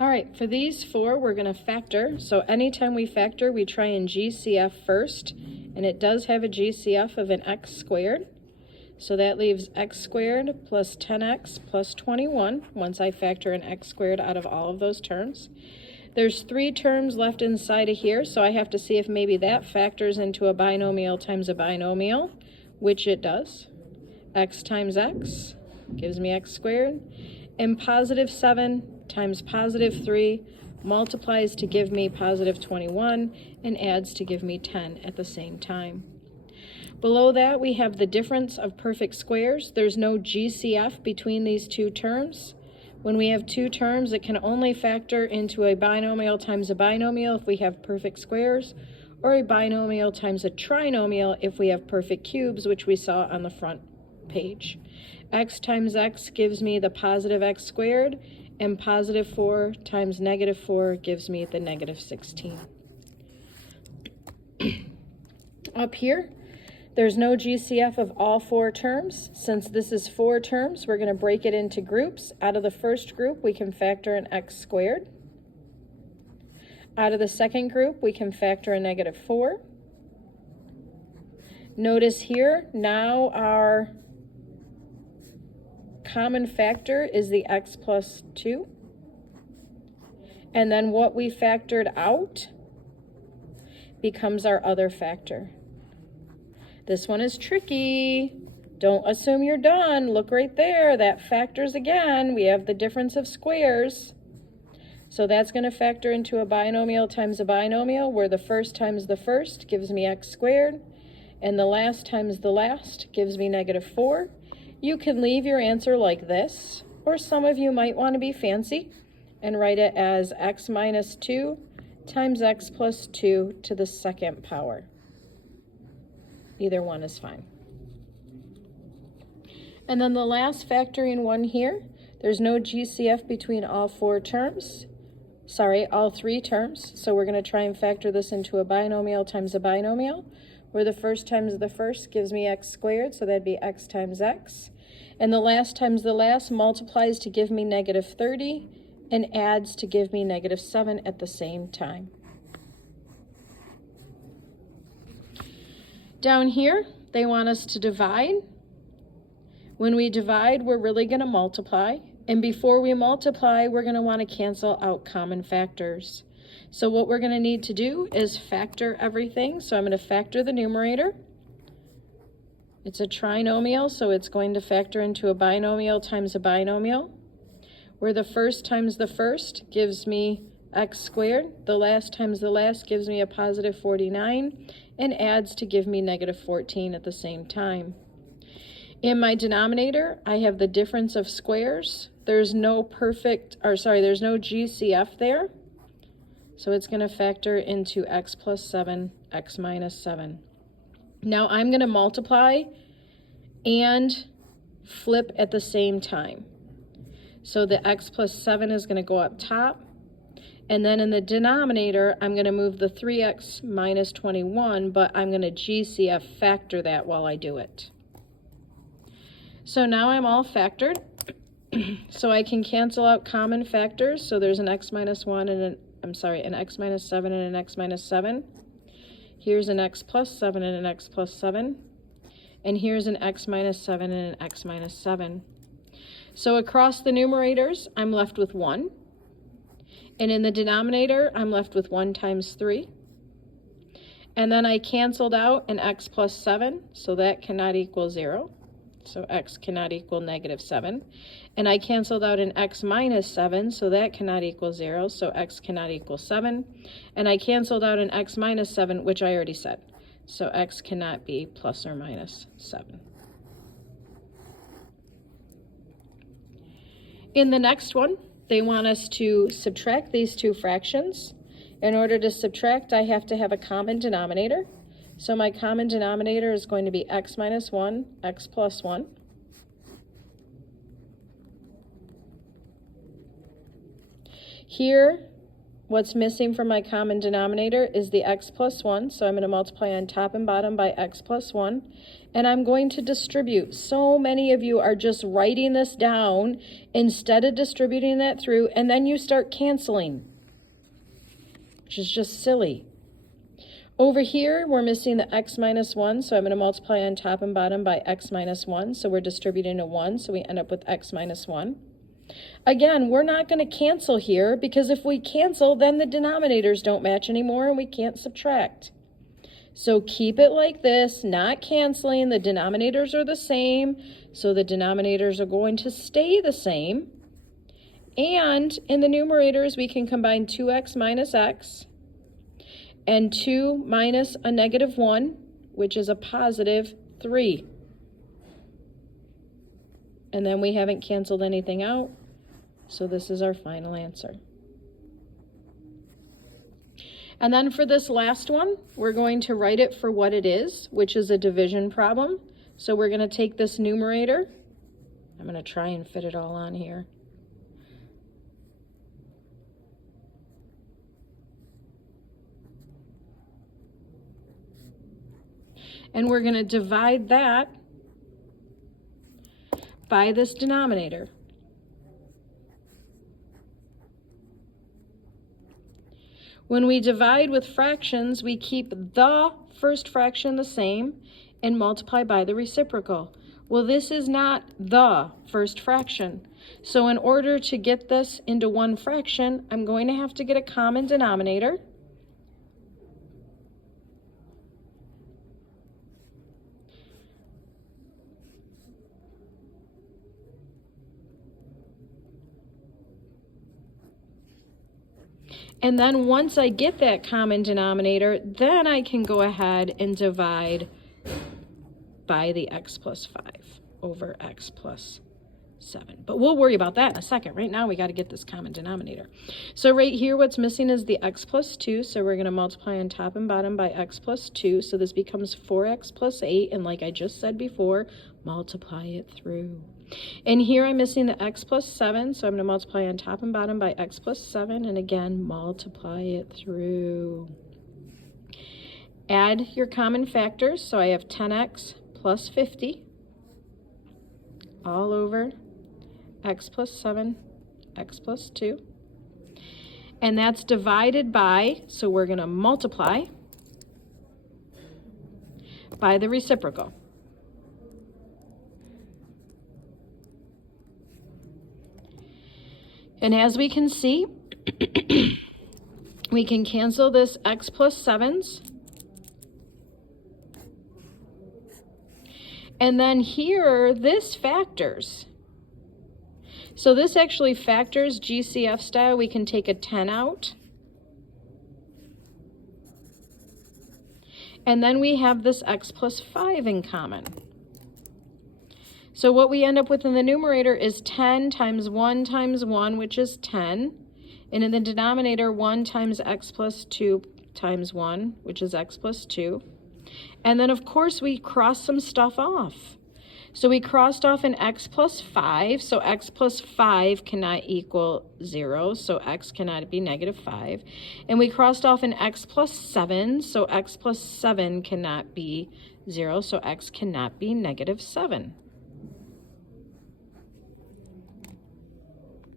All right, for these four, we're going to factor. So anytime we factor, we try and GCF first, and it does have a GCF of an x squared. So that leaves x squared plus 10x plus 21 once I factor an x squared out of all of those terms. There's 3 terms left inside of here, so I have to see if maybe that factors into a binomial times a binomial, which it does. X times x gives me x squared, and positive 7 times positive 3 multiplies to give me positive 21 and adds to give me 10 at the same time. Below that, we have the difference of perfect squares. There's no GCF between these two terms. When we have two terms, it can only factor into a binomial times a binomial if we have perfect squares, or a binomial times a trinomial if we have perfect cubes, which we saw on the front page. X times x gives me the positive x squared, and positive 4 times negative 4 gives me the negative 16. Up here, there's no GCF of all 4 terms. Since this is 4 terms, we're going to break it into groups. Out of the first group, we can factor an x squared. Out of the second group, we can factor a negative 4. Notice here, now our common factor is the x plus 2. And then what we factored out becomes our other factor. This one is tricky. Don't assume you're done. Look right there. That factors again. We have the difference of squares. So that's going to factor into a binomial times a binomial, where the first times the first gives me x squared, and the last times the last gives me negative 4. You can leave your answer like this, or some of you might want to be fancy and write it as x minus 2 times x plus 2 to the second power. Either one is fine. And then the last factoring one here, there's no GCF between all 4 terms. Sorry, all 3 terms. So we're going to try and factor this into a binomial times a binomial, where the first times the first gives me x squared, so that'd be x times x. And the last times the last multiplies to give me negative 30 and adds to give me negative 7 at the same time. Down here, they want us to divide. When we divide, we're really going to multiply. And before we multiply, we're going to want to cancel out common factors. So what we're going to need to do is factor everything. So I'm going to factor the numerator. It's a trinomial, so it's going to factor into a binomial times a binomial, where the first times the first gives me x squared, the last times the last gives me a positive 49, and adds to give me negative 14 at the same time. In my denominator, I have the difference of squares. There's no there's no GCF there. So it's going to factor into x plus 7, x minus 7. Now I'm going to multiply and flip at the same time. So the x plus 7 is going to go up top. And then in the denominator, I'm going to move the 3x minus 21, but I'm going to GCF factor that while I do it. So now I'm all factored. So I can cancel out common factors. So there's an x minus 1 and an x minus 7 and an x minus 7. Here's an x plus 7 and an x plus 7. And here's an x minus 7 and an x minus 7. So across the numerators, I'm left with 1. And in the denominator, I'm left with 1 times 3. And then I canceled out an x plus 7, so that cannot equal 0. So x cannot equal negative 7. And I canceled out an x minus 7, so that cannot equal 0, so x cannot equal 7. And I canceled out an x minus 7, which I already said. So x cannot be plus or minus 7. In the next one, they want us to subtract these two fractions. In order to subtract, I have to have a common denominator. So my common denominator is going to be x minus 1, x plus 1. Here, what's missing from my common denominator is the x plus 1. So I'm going to multiply on top and bottom by x plus 1. And I'm going to distribute. So many of you are just writing this down instead of distributing that through, and then you start canceling, which is just silly. Over here, we're missing the x minus 1, so I'm going to multiply on top and bottom by x minus 1. So we're distributing a 1, so we end up with x minus 1. Again, we're not going to cancel here, because if we cancel, then the denominators don't match anymore and we can't subtract. So keep it like this, not canceling. The denominators are the same, so the denominators are going to stay the same. And in the numerators, we can combine 2x minus x and 2 minus a negative 1, which is a positive 3. And then we haven't canceled anything out, so this is our final answer. And then for this last one, we're going to write it for what it is, which is a division problem. So we're going to take this numerator. I'm going to try and fit it all on here. And we're going to divide that by this denominator. When we divide with fractions, we keep the first fraction the same and multiply by the reciprocal. Well, this is not the first fraction. So in order to get this into one fraction, I'm going to have to get a common denominator. And then once I get that common denominator, then I can go ahead and divide by the x plus 5 over x plus 7. But we'll worry about that in a second. Right now we got to get this common denominator. So right here what's missing is the x plus 2. So we're going to multiply on top and bottom by x plus 2. So this becomes 4x plus 8. And like I just said before, multiply it through. And here I'm missing the x plus 7, so I'm going to multiply on top and bottom by x plus 7, and again, multiply it through. Add your common factors, so I have 10x plus 50 all over x plus 7, x plus 2. And that's divided by, so we're going to multiply by the reciprocal. And as we can see, we can cancel this x plus 7's. And then here, this factors. So this actually factors GCF style. We can take a 10 out. And then we have this x plus 5 in common. So what we end up with in the numerator is 10 times 1, which is 10. And in the denominator, 1 times x plus 2 times 1, which is x plus 2. And then, of course, we cross some stuff off. So we crossed off an x plus 5. So x plus 5 cannot equal 0. So x cannot be negative 5. And we crossed off an x plus 7. So x plus 7 cannot be 0. So x cannot be negative 7.